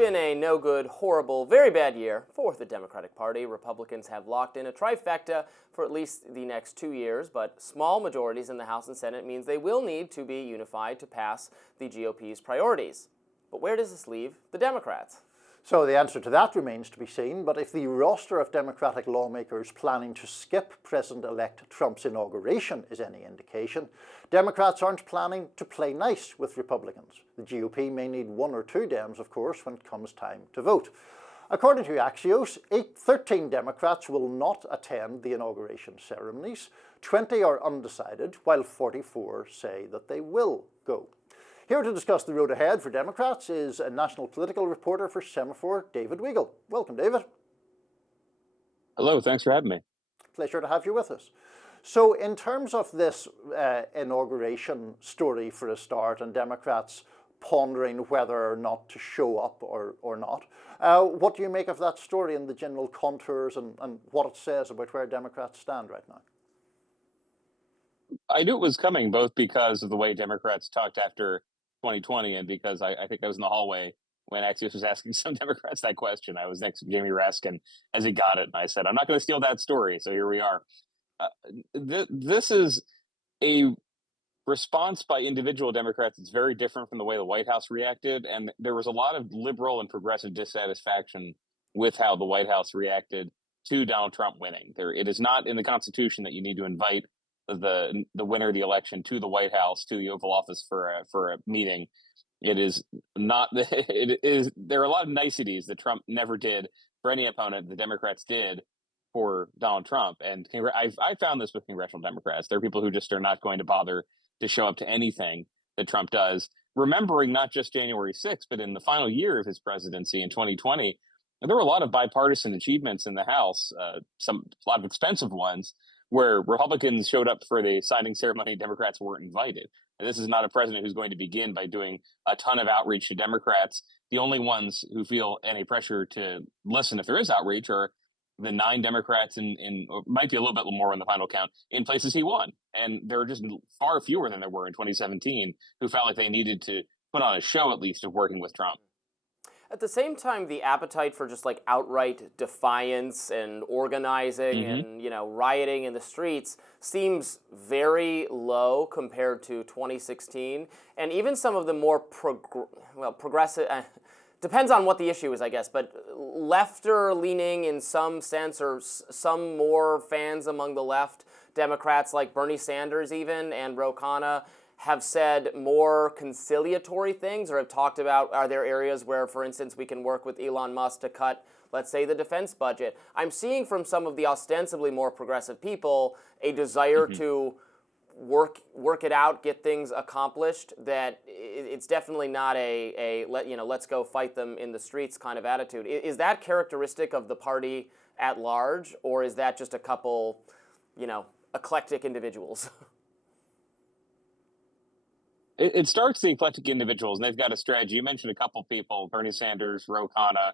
been a no good, horrible, very bad year for the Democratic Party. Republicans have locked in a trifecta for at least the next 2 years, but small majorities in the House and Senate means they will need to be unified to pass the GOP's priorities. But where does this leave the Democrats? So the answer to that remains to be seen, but if the roster of Democratic lawmakers planning to skip President-elect Trump's inauguration is any indication, Democrats aren't planning to play nice with Republicans. The GOP may need 1 or 2 Dems, of course, when it comes time to vote. According to Axios, 13 Democrats will not attend the inauguration ceremonies, 20 are undecided, while 44 say that they will go. Here to discuss the road ahead for Democrats is a national political reporter for Semafor, David Weigel. Welcome, David. Hello, thanks for having me. Pleasure to have you with us. So in terms of this inauguration story for a start, and Democrats pondering whether or not to show up or not, what do you make of that story and the general contours and what it says about where Democrats stand right now? I knew it was coming, both because of the way Democrats talked after 2020 and because I think I was in the hallway when Axios was asking some Democrats that question. I was next to Jamie Raskin as he got it, and I said, I'm not going to steal that story, so here we are. This is a response by individual Democrats that's very different from the way the White House reacted, and there was a lot of liberal and progressive dissatisfaction with how the White House reacted to Donald Trump winning. It is not in the Constitution that you need to invite the winner of the election to the White House, to the Oval Office for a meeting. It is not. It is. There are a lot of niceties that Trump never did for any opponent. The Democrats did for Donald Trump, and I found this with congressional Democrats. There are people who just are not going to bother to show up to anything that Trump does. Remembering not just January 6th, but in the final year of his presidency in 2020, there were a lot of bipartisan achievements in the House. A lot of expensive ones, where Republicans showed up for the signing ceremony, Democrats weren't invited. And this is not a president who's going to begin by doing a ton of outreach to Democrats. The only ones who feel any pressure to listen if there is outreach are the 9 Democrats or might be a little bit more in the final count, in places he won. And there are just far fewer than there were in 2017 who felt like they needed to put on a show, at least, of working with Trump. At the same time, the appetite for just like outright defiance and organizing and, rioting in the streets seems very low compared to 2016. And even some of the more progressive, depends on what the issue is, I guess, but lefter leaning in some sense, or some more fans among the left Democrats like Bernie Sanders even and Ro Khanna have said more conciliatory things, or have talked about, are there areas where, for instance, we can work with Elon Musk to cut, let's say, the defense budget. I'm seeing from some of the ostensibly more progressive people a desire to work it out, get things accomplished, that it's definitely not let's go fight them in the streets kind of attitude. Is that characteristic of the party at large, or is that just a couple, eclectic individuals? It starts the eclectic individuals, and they've got a strategy. You mentioned a couple people, Bernie Sanders, Ro Khanna,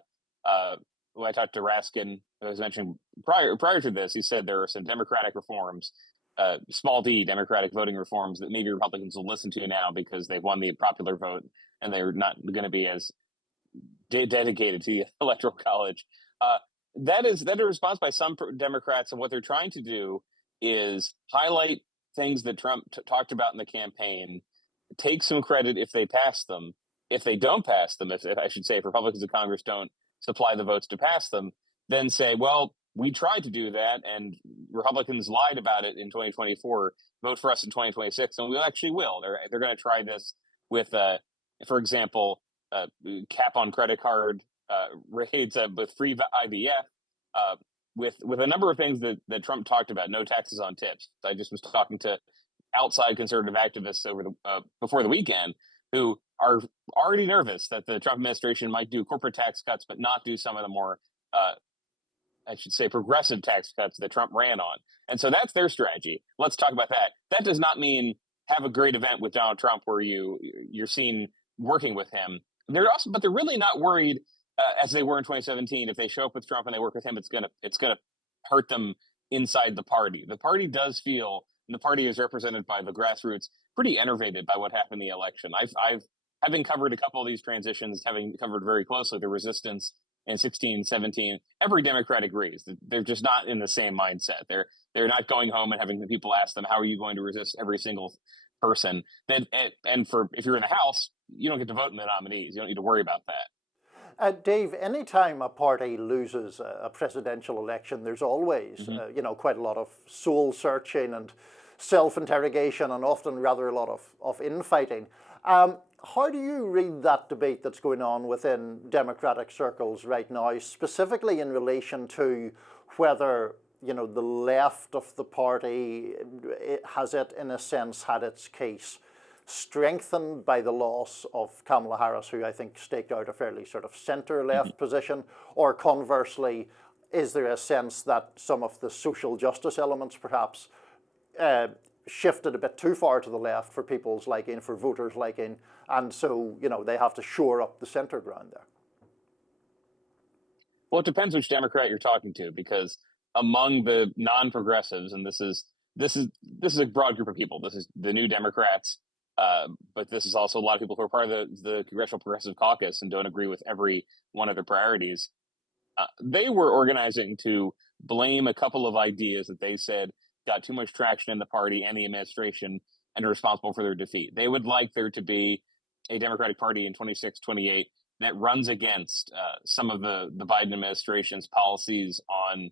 who I talked to Raskin, who was mentioning prior to this. He said there are some Democratic reforms, small d Democratic voting reforms, that maybe Republicans will listen to now because they've won the popular vote and they're not going to be as dedicated to the Electoral College. That is a response by some Democrats, and what they're trying to do is highlight things that Trump talked about in the campaign, take some credit if they pass them. If they don't pass them, if Republicans in Congress don't supply the votes to pass them, then say, well, we tried to do that and Republicans lied about it in 2024. Vote for us in 2026, and we actually will. They're going to try this with, for example, cap on credit card rates, with free IVF, with a number of things that Trump talked about. No taxes on tips. I just was talking to outside conservative activists before the weekend who are already nervous that the Trump administration might do corporate tax cuts, but not do some of the more, progressive tax cuts that Trump ran on. And so that's their strategy. Let's talk about that. That does not mean have a great event with Donald Trump where you're seen working with him. But they're really not worried, as they were in 2017. If they show up with Trump and they work with him, it's gonna hurt them inside the party. The party does feel, and the party is represented by the grassroots, pretty enervated by what happened in the election. I've having covered a couple of these transitions, having covered very closely the resistance in 16, 17, every Democrat agrees that they're just not in the same mindset. They're not going home and having the people ask them, how are you going to resist every single person? And for if you're in the House, you don't get to vote in the nominees. You don't need to worry about that. Dave, anytime a party loses a presidential election, there's always, quite a lot of soul searching and self-interrogation, and often rather a lot of infighting. How do you read that debate that's going on within Democratic circles right now, specifically in relation to whether, the left of the party has it, in a sense, had its case strengthened by the loss of Kamala Harris, who I think staked out a fairly sort of center-left position, or conversely, is there a sense that some of the social justice elements perhaps shifted a bit too far to the left for people's liking, for voters' liking, and so, they have to shore up the center ground there? Well, it depends which Democrat you're talking to, because among the non-progressives, and this is a broad group of people. This is the New Democrats, but this is also a lot of people who are part of the Congressional Progressive Caucus and don't agree with every one of their priorities. They were organizing to blame a couple of ideas that they said got too much traction in the party and the administration and are responsible for their defeat. They would like there to be a Democratic Party in 26, 28 that runs against some of the Biden administration's policies on,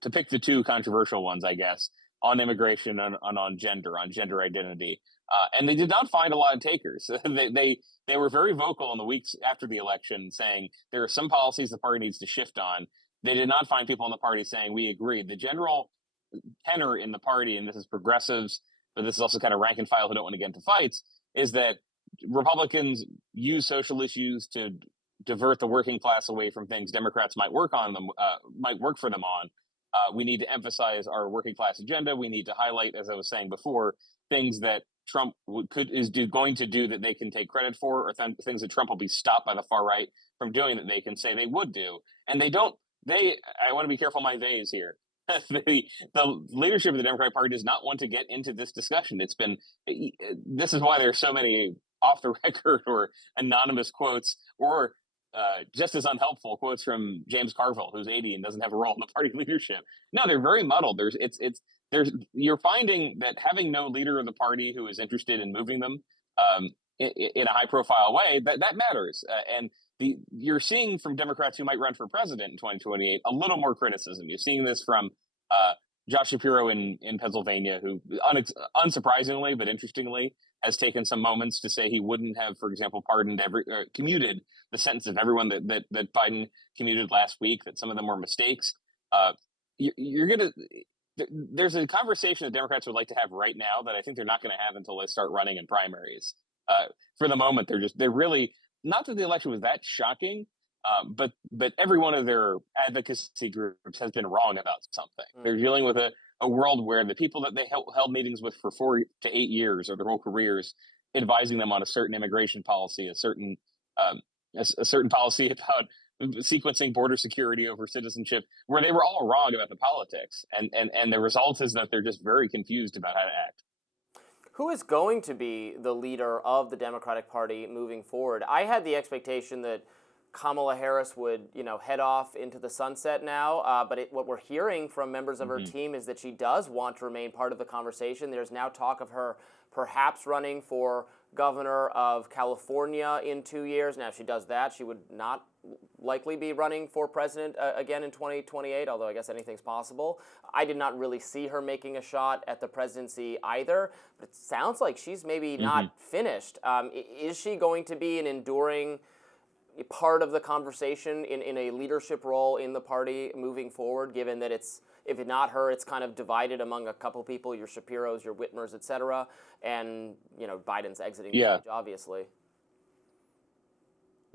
to pick the two controversial ones, I guess, on immigration and on gender identity. And they did not find a lot of takers. They were very vocal in the weeks after the election, saying there are some policies the party needs to shift on. They did not find people in the party saying we agree. The general tenor in the party, and this is progressives, but this is also kind of rank and file who don't want to get into fights, is that Republicans use social issues to divert the working class away from things Democrats might work for them on. We need to emphasize our working class agenda. We need to highlight, as I was saying before, things that Trump is going to do that they can take credit for, or things that Trump will be stopped by the far right from doing that they can say they would do. And I want to be careful my theys here. The leadership of the Democratic Party does not want to get into this discussion. This is why there's so many off the record or anonymous quotes, or just as unhelpful quotes from James Carville, who's 80 and doesn't have a role in the party leadership. No, they're very muddled. You're finding that having no leader of the party who is interested in moving them in a high profile way, that matters. And you're seeing from Democrats who might run for president in 2028 a little more criticism. You're seeing this from Josh Shapiro in Pennsylvania, who unsurprisingly but interestingly has taken some moments to say he wouldn't have, for example, commuted the sentence of everyone that Biden commuted last week, that some of them were mistakes. There's a conversation that Democrats would like to have right now that I think they're not going to have until they start running in primaries. For the moment, they're really, not that the election was that shocking, but every one of their advocacy groups has been wrong about something. They're dealing with a world where the people that they held meetings with for 4 to 8 years or their whole careers, advising them on a certain immigration policy, a certain policy about sequencing border security over citizenship, where they were all wrong about the politics. And the result is that they're just very confused about how to act. Who is going to be the leader of the Democratic Party moving forward? I had the expectation that Kamala Harris would, head off into the sunset now. But what we're hearing from members of her team is that she does want to remain part of the conversation. There's now talk of her perhaps running for governor of California in 2 years. Now, if she does that, she would not likely be running for president again in 2028, although I guess anything's possible. I did not really see her making a shot at the presidency either, but it sounds like she's maybe not finished. Is she going to be an enduring part of the conversation in a leadership role in the party moving forward, given that if it's not her, it's kind of divided among a couple people, your Shapiros, your Whitmers, et cetera, and, Biden's exiting the stage, obviously.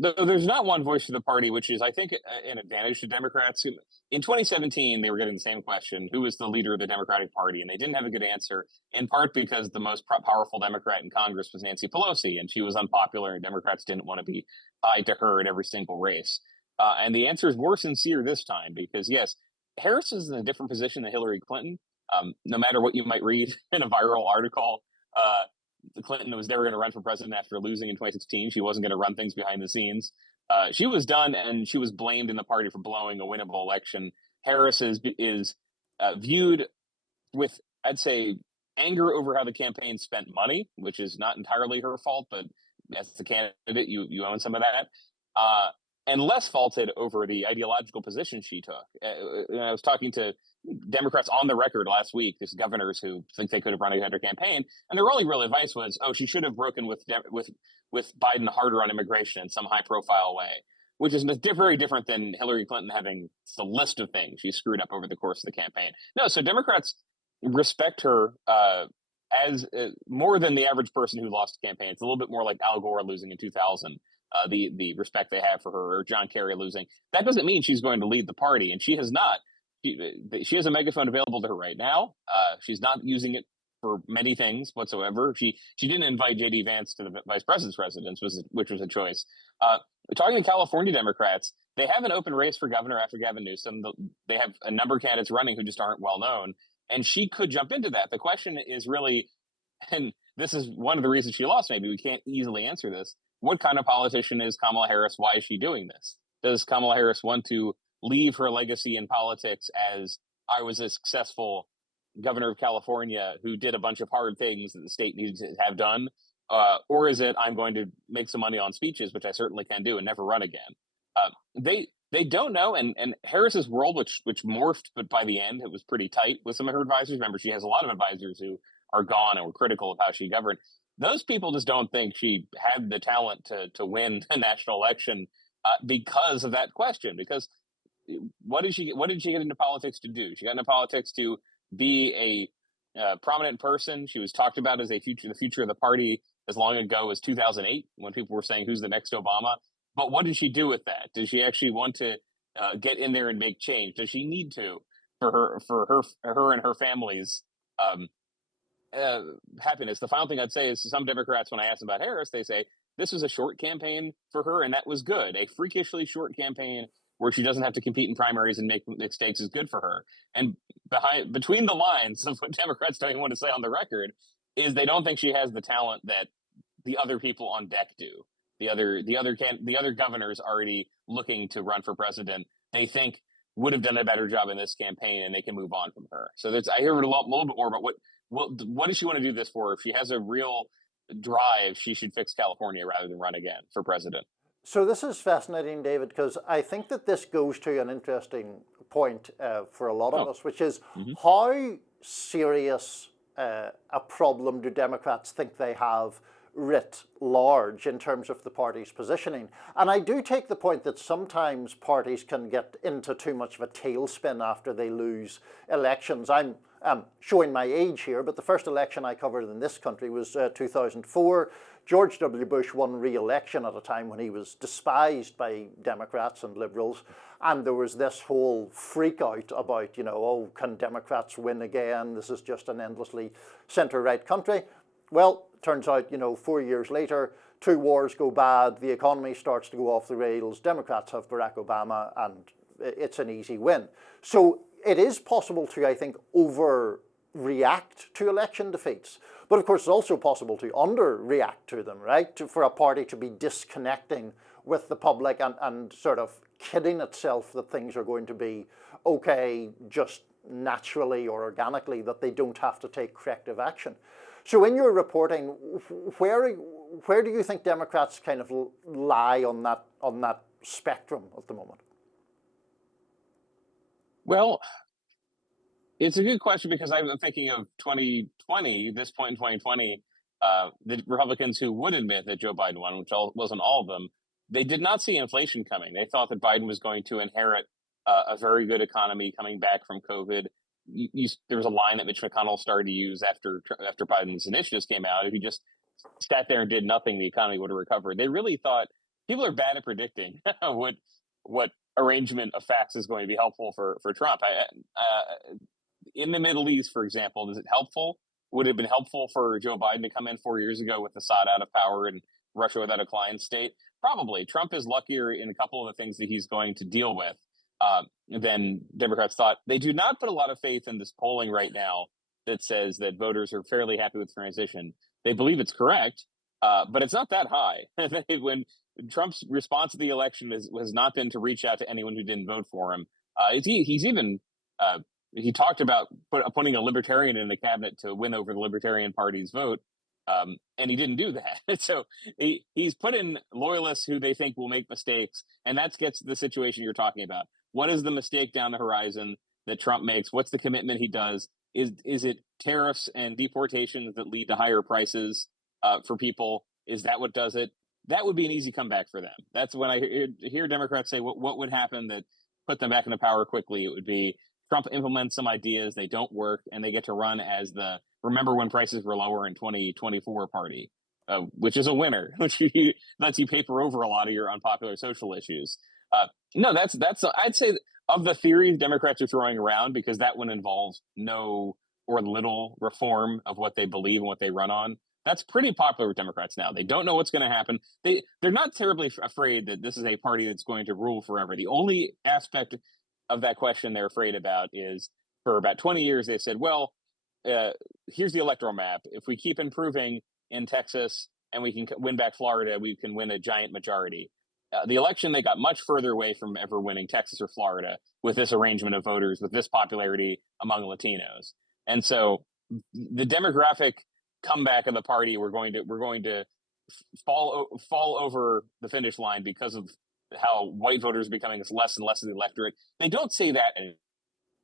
There's not one voice to the party, which is, I think, an advantage to Democrats. In 2017, they were getting the same question: who is the leader of the Democratic Party? And they didn't have a good answer, in part because the most powerful Democrat in Congress was Nancy Pelosi, and she was unpopular, and Democrats didn't want to be tied to her in every single race. And the answer is more sincere this time, because, yes, Harris is in a different position than Hillary Clinton. No matter what you might read in a viral article, Clinton was never going to run for president after losing in 2016. She wasn't going to run things behind the scenes. She was done, and she was blamed in the party for blowing a winnable election. Harris is viewed with, I'd say, anger over how the campaign spent money, which is not entirely her fault, but as the candidate, you own some of that. And less faulted over the ideological position she took. I was talking to Democrats on the record last week, these governors who think they could have run a better campaign, and their only real advice was, "Oh, she should have broken with Biden harder on immigration in some high-profile way," which is very different than Hillary Clinton having the list of things she screwed up over the course of the campaign. No, so Democrats respect her as more than the average person who lost a campaign. It's a little bit more like Al Gore losing in 2000. The respect they have for her, or John Kerry losing. That doesn't mean she's going to lead the party, and she has not. She has a megaphone available to her right now. She's not using it for many things whatsoever. She didn't invite J.D. Vance to the vice president's residence, which was a choice. Talking to California Democrats, they have an open race for governor after Gavin Newsom. They have a number of candidates running who just aren't well known, and she could jump into that. The question is really, and this is one of the reasons she lost. Maybe we can't easily answer this. What kind of politician is Kamala Harris? Why is she doing this? Does Kamala Harris want to leave her legacy in politics as, I was a successful governor of California who did a bunch of hard things that the state needed to have done? Or is it, I'm going to make some money on speeches, which I certainly can do, and never run again? They don't know. And Harris's world, which morphed, but by the end, it was pretty tight with some of her advisors. Remember, she has a lot of advisors who are gone and were critical of how she governed. Those people just don't think she had the talent to win a national election because of that question. Because what did she get into politics to do? She got into politics to be a prominent person. She was talked about as the future of the party as long ago as 2008, when people were saying, "Who's the next Obama?" But what did she do with that? Does she actually want to get in there and make change? Does she need to for her and her family's happiness? The final thing I'd say is, some Democrats, when I ask them about Harris, they say this was a short campaign for her, and that was good. A freakishly short campaign where she doesn't have to compete in primaries and make mistakes is good for her. And between the lines of what Democrats don't even want to say on the record is they don't think she has the talent that the other people on deck do. The other governors already looking to run for president, they think would have done a better job in this campaign, and they can move on from her. So I hear a little bit more about what does she want to do this for? If she has a real drive, she should fix California rather than run again for president. So this is fascinating, David, because I think that this goes to an interesting point for a lot of us, which is how serious a problem do Democrats think they have writ large in terms of the party's positioning. And I do take the point that sometimes parties can get into too much of a tailspin after they lose elections. I'm showing my age here, but the first election I covered in this country was 2004. George W. Bush won re-election at a time when he was despised by Democrats and liberals. And there was this whole freak out about, oh, can Democrats win again? This is just an endlessly center-right country. Well, turns out, 4 years later, 2 wars go bad, the economy starts to go off the rails, Democrats have Barack Obama, and it's an easy win. So it is possible to, I think, overreact to election defeats. But of course, it's also possible to underreact to them, right? For a party to be disconnecting with the public and sort of kidding itself that things are going to be okay just naturally or organically, that they don't have to take corrective action. So in your reporting, where do you think Democrats kind of lie on that spectrum at the moment? Well, it's a good question, because I'm thinking of 2020, this point in 2020, the Republicans who would admit that Joe Biden won, which wasn't all of them, they did not see inflation coming. They thought that Biden was going to inherit a very good economy coming back from COVID. There was a line that Mitch McConnell started to use after Biden's initiatives came out. If he just sat there and did nothing, the economy would have recovered. They really thought, people are bad at predicting what arrangement of facts is going to be helpful for Trump. In the Middle East, for example, is it helpful? Would it have been helpful for Joe Biden to come in 4 years ago with Assad out of power and Russia without a client state? Probably. Trump is luckier in a couple of the things that he's going to deal with than Democrats thought. They do not put a lot of faith in this polling right now that says that voters are fairly happy with transition. They believe it's correct, but it's not that high. When Trump's response to the election has not been to reach out to anyone who didn't vote for him. He's even he talked about appointing a libertarian in the cabinet to win over the Libertarian Party's vote, and he didn't do that. So he's put in loyalists who they think will make mistakes, and that gets the situation you're talking about. What is the mistake down the horizon that Trump makes? What's the commitment he does? Is it tariffs and deportations that lead to higher prices for people? Is that what does it? That would be an easy comeback for them. That's when I hear Democrats say what would happen that put them back into power quickly. It would be Trump implements some ideas, they don't work, and they get to run as the remember when prices were lower in 2024 party, which is a winner, which lets you paper over a lot of your unpopular social issues. No, that's I'd say of the theories Democrats are throwing around, because that one involves no or little reform of what they believe and what they run on. That's pretty popular with Democrats now. They don't know what's going to happen. They're not terribly afraid that this is a party that's going to rule forever. The only aspect of that question they're afraid about is, for about 20 years, they said, well, here's the electoral map. If we keep improving in Texas and we can win back Florida, we can win a giant majority. The election, they got much further away from ever winning Texas or Florida with this arrangement of voters, with this popularity among Latinos. And so the demographic comeback of the party, we're going to fall over the finish line because of how white voters are becoming less and less of the electorate. They don't say that in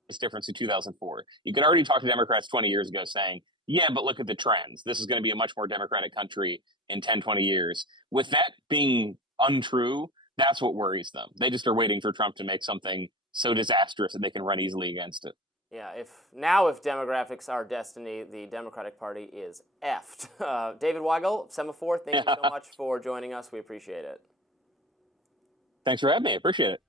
this difference in 2004. You could already talk to Democrats 20 years ago saying, yeah, but look at the trends. This is going to be a much more democratic country in 10, 20 years. With that being untrue, that's what worries them. They just are waiting for Trump to make something so disastrous that they can run easily against it. Yeah, if demographics are destiny, the Democratic Party is effed. David Weigel, Semafor, thank you so much for joining us. We appreciate it. Thanks for having me. I appreciate it.